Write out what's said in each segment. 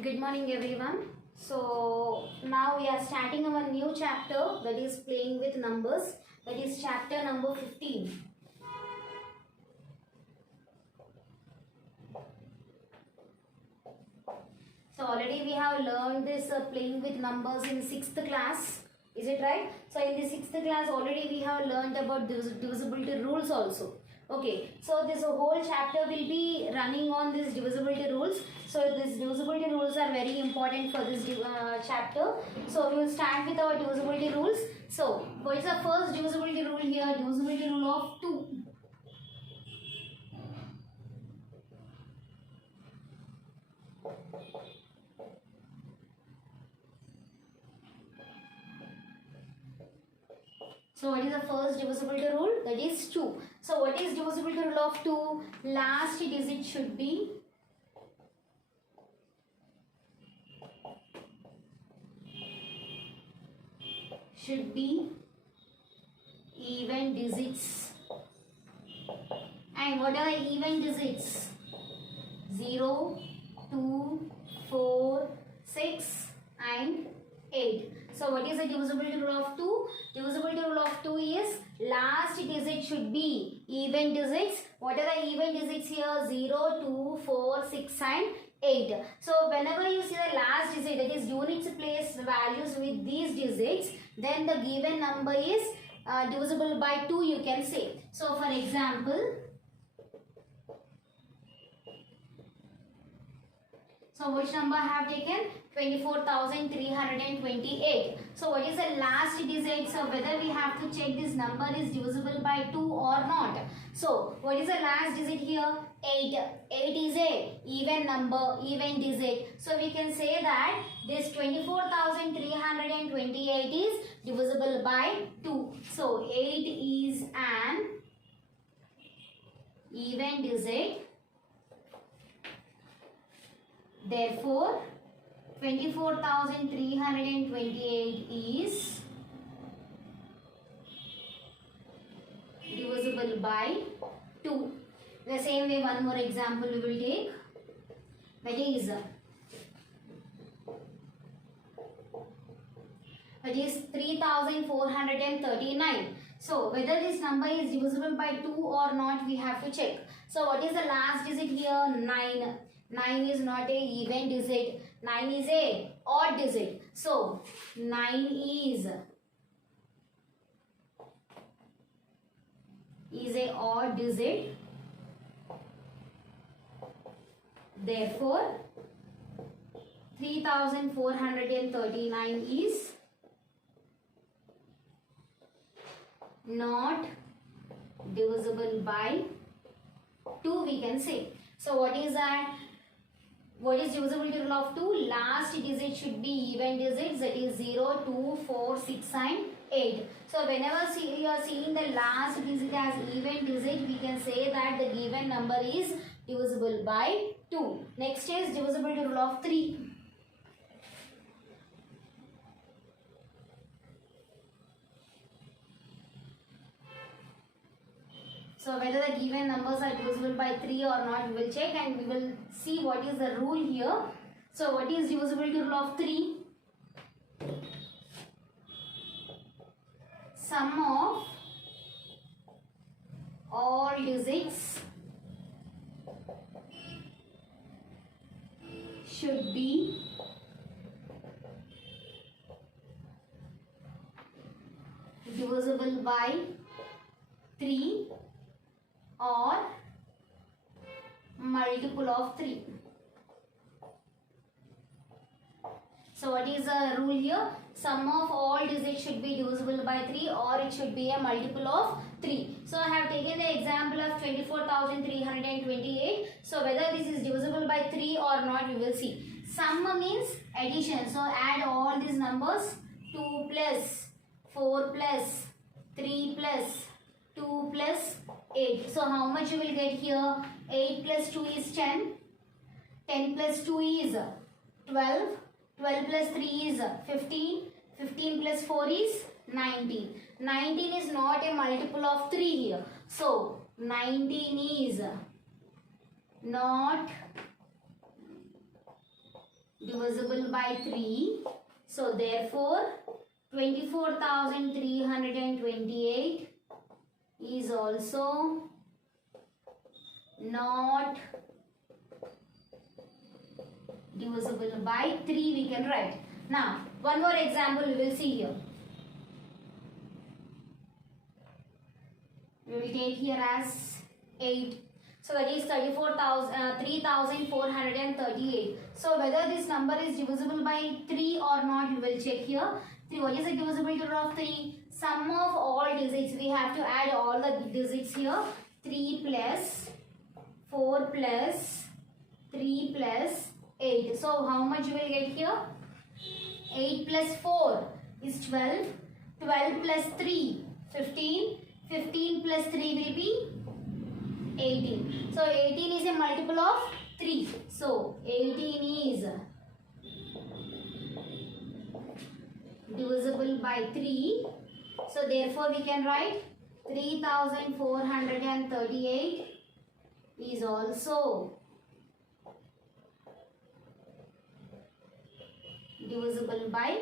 Good morning, everyone. So now we are starting our new chapter, that is playing with numbers, that is chapter number 15. So already we have learned this playing with numbers in 6th class. Is it right? So in the 6th class already we have learned about divisibility rules also. Okay, so this whole chapter will be running on this divisibility rules. So these divisibility rules are very important for this chapter. So we will start with our divisibility rules. So what is the first divisibility rule here? Divisibility rule of 2. So what is the first divisibility rule? That is 2. So what is divisibility rule of 2? Last digit should be even digits. And what are the even digits? 0, 2, 4, 6 and 8. So what is the divisibility rule of 2? Divisibility rule of 2 is last digit should be even digits. What are the even digits here? 0, 2, 4, 6 and 8. So whenever you see the last digit, that is units place values with these digits, then the given number is divisible by 2, you can say. So for example, so which number I have taken? 24,328. So what is the last digit? So whether we have to check this number is divisible by 2 or not. So what is the last digit here? 8. 8 is a even number, even digit. So we can say that this 24,328 is divisible by 2. So 8 is an even digit. Therefore, 24,328 is divisible by 2. The same way, one more example we will take. That is 3,439. So whether this number is divisible by 2 or not, we have to check. So what is the last digit here? 9. 9 is not a even digit. 9 is a odd digit. So 9 is a odd digit. Therefore 3,439 is not divisible by 2, we can say. So what is that? What is divisibility rule of 2? Last digit should be even digits, that is 0, 2, 4, 6 and 8. So whenever you are seeing the last digit as even digit, we can say that the given number is divisible by 2. Next is divisibility rule of 3. So whether the given numbers are divisible by 3 or not, we will check and we will see what is the rule here. So what is divisibility rule of 3? Sum of all digits should be divisible by 3 or multiple of 3. So what is the rule here? Sum of all digits should be divisible by 3 or it should be a multiple of 3. So I have taken the example of 24,328. So whether this is divisible by 3 or not, we will see. Sum means addition. So add all these numbers. 2 plus 4 plus 3 plus 2 plus 8. So how much you will get here? 8 plus 2 is 10. 10 plus 2 is 12. 12 plus 3 is 15. 15 plus 4 is 19. 19 is not a multiple of 3 here. So 19 is not divisible by 3. So therefore 24,328 is also not divisible by 3, we can write. Now one more example we will see here. We will take here as 8. So that is 3,438. So whether this number is divisible by 3 or not, we will check here. 3. What is the divisibility rule of 3? Sum of all digits. We have to add all the digits here. 3 plus 4 plus 3 plus 8. So how much you will get here? 8 plus 4 is 12. 12 plus 3, 15. 15 plus 3 will be 18. So 18 is a multiple of 3. So 18 is divisible by 3. So therefore we can write 3,438 is also divisible by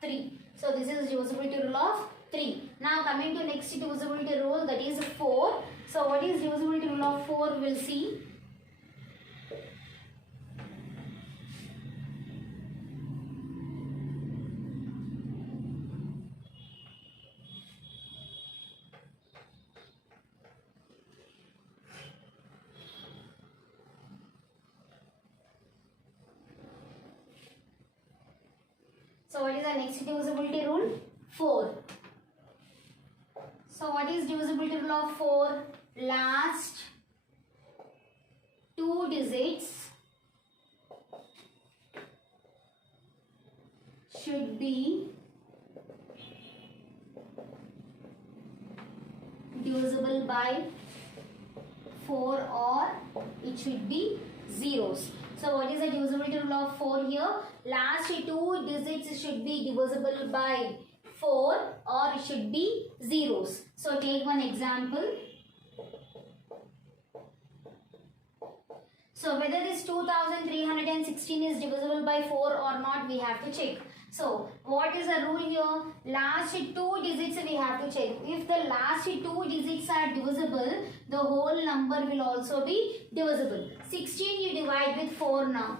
3. So this is divisibility rule of 3. Now coming to next divisibility rule, that is 4. So what is divisibility rule of 4? We will see. So what is the next divisibility rule? 4. So what is divisibility rule of 4? Last 2 digits should be divisible by 4 or it should be zeros. So what is the divisibility rule of 4 here? Last 2 digits should be divisible by 4 or it should be zeros. So take one example. So whether this 2316 is divisible by 4 or not, we have to check. So what is the rule here? Last 2 digits we have to check. If the last 2 digits are divisible, the whole number will also be divisible. 16 you divide with 4 now.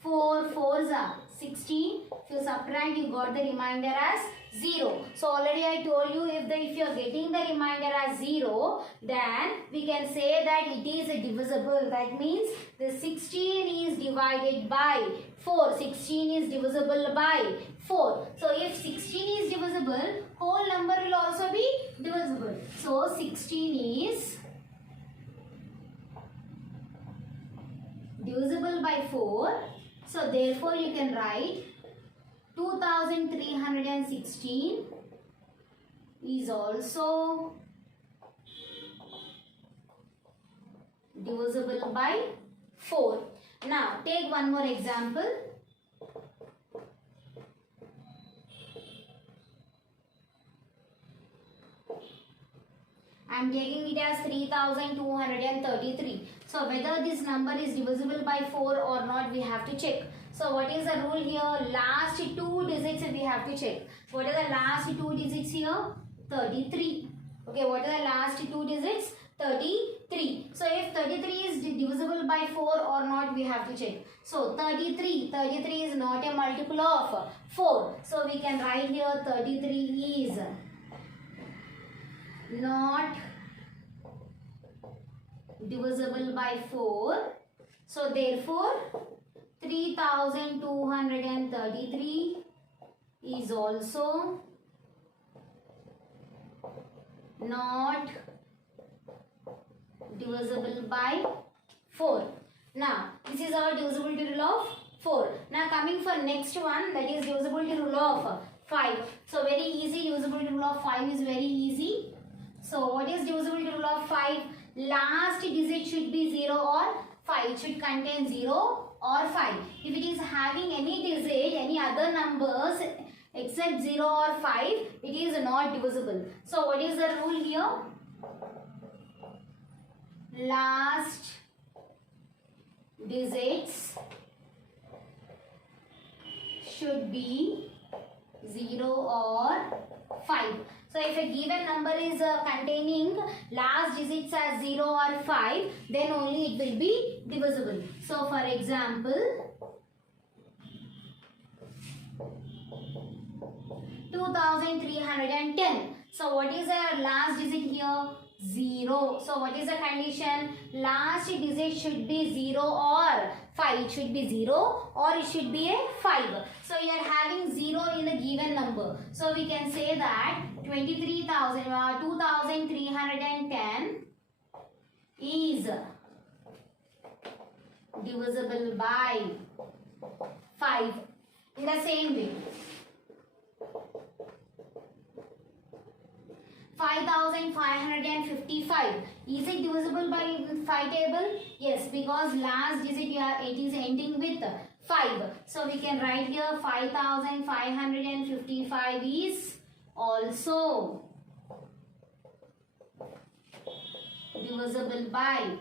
4 4s are 16. If you subtract, you got the remainder as 0. So already I told you, if you are getting the remainder as 0, then we can say that it is divisible. That means the 16 is divided by 4. 16 is divisible by 4. So if 16 is divisible, whole number will also be divisible. So 16 is divisible by 4. So therefore you can write 2316 is also divisible by 4. Now take one more example. I am taking it as 3233. So whether this number is divisible by 4 or not, we have to check. So what is the rule here? Last 2 digits we have to check. What are the last 2 digits here? 33. Okay, what are the last 2 digits? 33. So if 33 is divisible by 4 or not, we have to check. So 33 is not a multiple of 4. So we can write here 33 is not divisible by 4. So therefore 3233 is also not divisible by 4. Now this is our divisibility rule of 4. Now coming for next one, that is divisibility rule of 5. So very easy, divisibility rule of 5 is very easy. So what is divisibility rule of 5? Last digit should be 0 or 5. It should contain 0 or 5. If it is having any digit, any other numbers except 0 or 5, it is not divisible. So what is the rule here? Last digits should be 0 or 5. So if a given number is containing last digits as 0 or 5, then only it will be divisible. So for example, 2310. So what is our last digit here? 0. So what is the condition? Last digit should be 0 or 5. It should be 0 or it should be a 5. So you are having 0 in the given number. So we can say that 2310 is divisible by 5. In the same way, 5555, is it divisible by 5 table? Yes, because last digit here it is ending with 5. So we can write here 5555 is also divisible by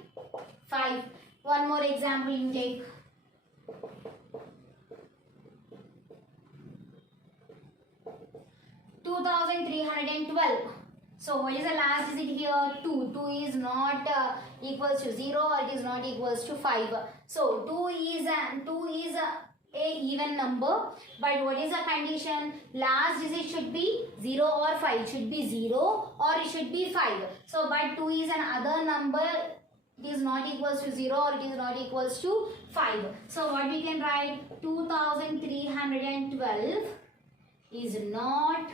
5. One more example you take. 2312. So what is the last digit here? 2. 2 is not equals to 0 or it is not equals to 5. So 2 is a even number, but what is the condition? Last digit should be 0 or 5. It should be 0 or it should be 5. So but 2 is another number. It is not equals to 0 or it is not equals to 5. So what we can write? 2312 is not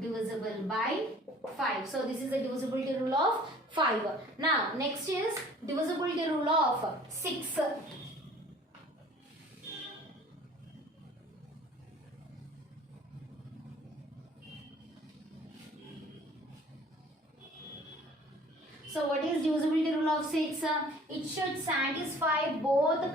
divisible by 5. So this is the divisibility rule of 5. Now next is divisibility rule of 6. So what is divisibility rule of 6? It should satisfy both the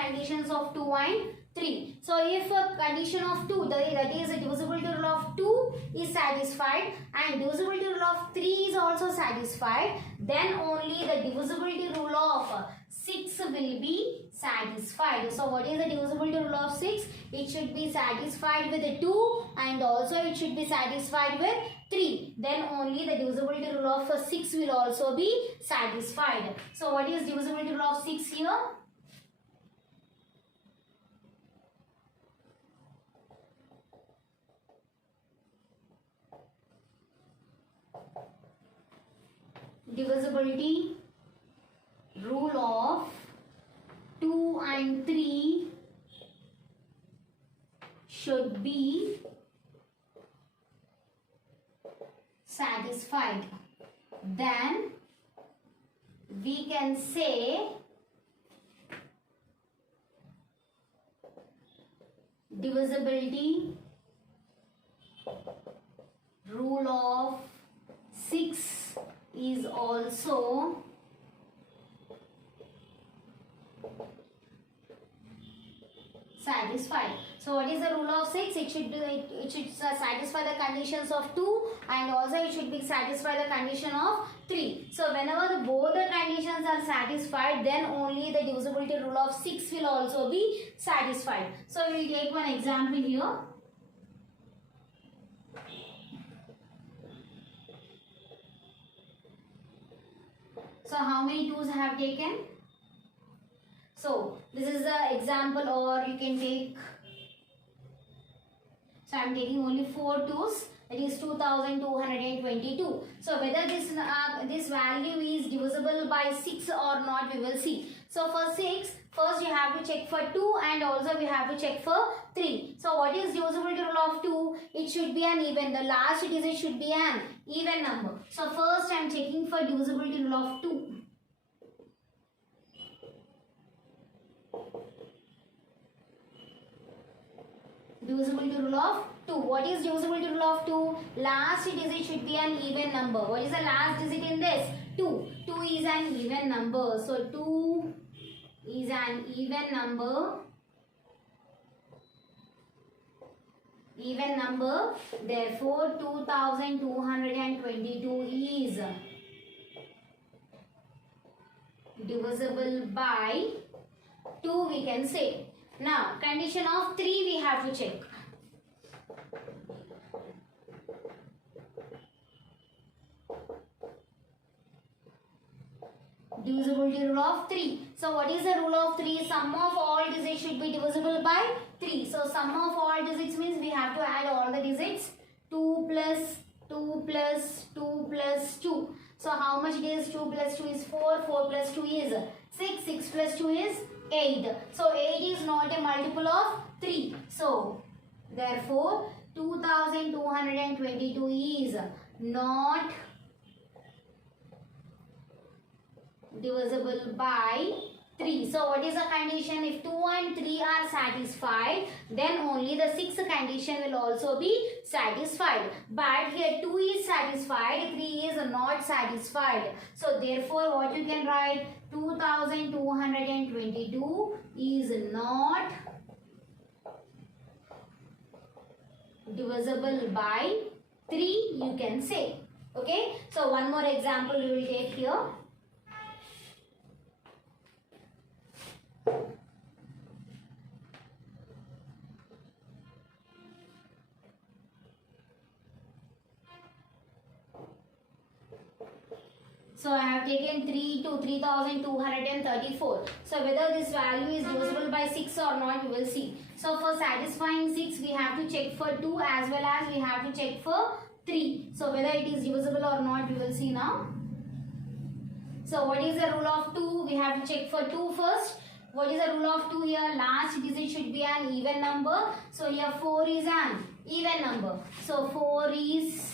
conditions of 2 and 3. So if a condition of 2, that is the divisibility rule of 2 is satisfied and divisibility rule of 3 is also satisfied, then only the divisibility rule of 6 will be satisfied. So what is the divisibility rule of 6? It should be satisfied with 2 and also it should be satisfied with 3. Then only the divisibility rule of 6 will also be satisfied. So what is divisibility rule of 6 here? Divisibility rule of 2 and 3 should be satisfied. Then we can say divisibility rule of 6 is also satisfied. So what is the rule of 6? It should satisfy the conditions of 2 and also it should be satisfy the condition of 3. So whenever both the conditions are satisfied, then only the divisibility rule of 6 will also be satisfied. So we will take one example here. So how many 2's I have taken? So this is the example, or you can take, so I am taking only 4 2's, that is 2222. So whether this value is divisible by 6 or not, we will see. So for 6, first you have to check for 2 and also we have to check for 3. So what is divisibility rule of 2? It should be an even. The last digit should be an even number. So first I am checking for divisibility rule of 2. Divisibility rule of 2. What is divisibility rule of 2? Last digit should be an even number. What is the last digit in this? 2. 2 is an even number. So 2 is an even number. Even number. Therefore 2222 is divisible by 2 we can say. Now condition of 3 we have to check. Divisibility rule of 3. So what is the rule of 3? Sum of all digits should be divisible by 3. So sum of all digits means we have to add all the digits. 2 plus 2 plus 2 plus 2. So how much it is? 2 plus 2 is 4. 4 plus 2 is 6. 6 plus 2 is 8. So 8 is not a multiple of 3. So therefore 2222 is not divisible by 3. So what is the condition? If 2 and 3 are satisfied, then only the 6th condition will also be satisfied. But here 2 is satisfied, 3 is not satisfied. So therefore what you can write? 2222 is not divisible by 3, you can say. Okay. So one more example we will take here. So I have taken 3 to 3234. So whether this value is divisible by 6 or not, we will see. So for satisfying 6, we have to check for 2 as well as we have to check for 3. So whether it is divisible or not, we will see now. So what is the rule of 2? We have to check for 2 first. What is the rule of 2 here? Last digit should be an even number. So here 4 is an even number. So 4 is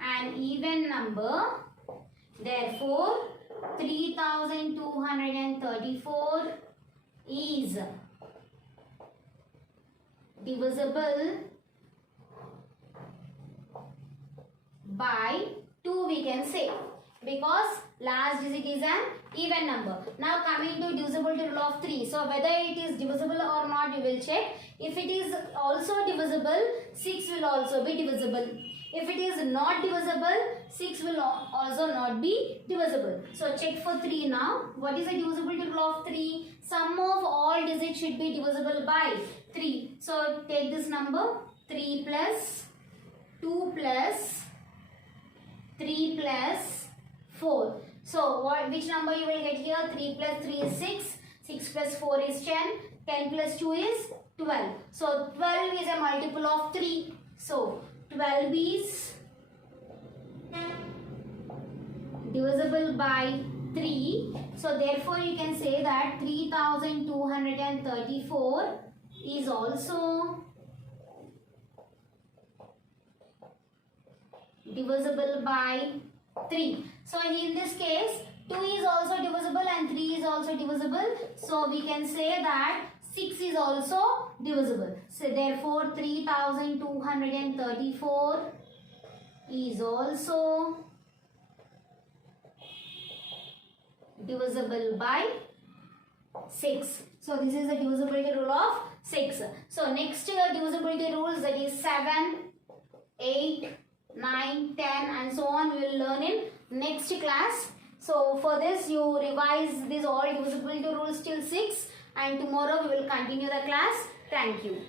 an even number. Therefore, 3234 is divisible by 2, we can say, because last digit is an even number. Now coming to divisibility rule of 3. So whether it is divisible or not, you will check. If it is also divisible, 6 will also be divisible. If it is not divisible, 6 will also not be divisible. So check for 3 now. What is the divisibility rule of 3? Sum of all digits should be divisible by 3. So take this number, 3 plus 2 plus 3 plus 4. So which number you will get here? 3 plus 3 is 6. 6 plus 4 is 10. 10 plus 2 is 12. So 12 is a multiple of 3. So 12 is divisible by 3. So therefore you can say that 3234 is also divisible by 3. So in this case 2 is also divisible and 3 is also divisible. So we can say that 6 is also divisible. So therefore 3234 is also divisible by 6. So this is the divisibility rule of 6. So next divisibility rules, that is 7, 8, 9, 10 and so on, we will learn in next class. So for this you revise these all divisibility rules till 6 and tomorrow we will continue the class. Thank you.